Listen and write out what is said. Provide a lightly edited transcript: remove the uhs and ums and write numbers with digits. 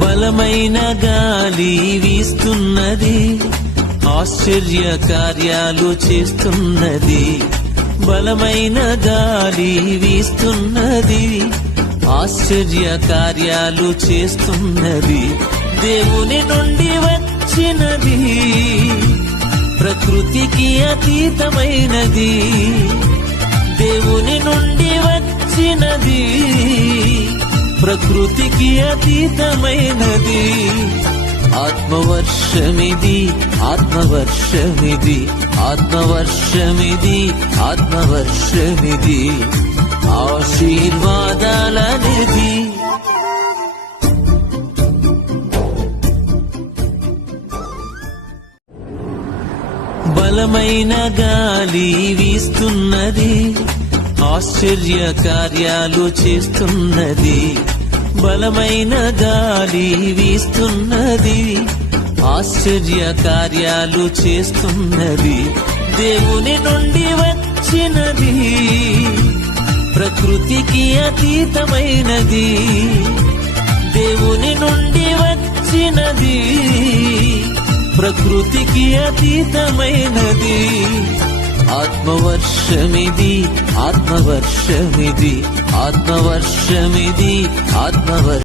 బలమైన గాలి వీస్తున్నది, ఆశ్చర్య కార్యాలు చేస్తున్నది. బలమైన గాలి వీస్తున్నది, ఆశ్చర్య కార్యాలు చేస్తున్నది. దేవుని నుండి వచ్చినది, ప్రకృతికి అతీతమైనది. దేవుని నుండి వచ్చినది, ప్రకృతికి అతీతమైనది. ఆత్మవర్షమిది, ఆత్మవర్షమిది, ఆత్మవర్షమిది, ఆత్మవర్షమిది, ఆశీర్వాదాలనిది. బలమైన గాలి వీస్తున్నది, ఆశ్చర్య కార్యాలు చేస్తున్నది. బలమైన గాలి వీస్తున్నది, ఆశ్చర్య కార్యాలు చేస్తున్నది. దేవుని నుండి వచ్చినది, ప్రకృతికి అతీతమైనది. దేవుని నుండి వచ్చినది, ప్రకృతికి అతీతమైనది. ఆత్మవర్షమిది, ఆత్మవర్షమిది, ఆత్మవర్షమిది, ఆత్మవర్ష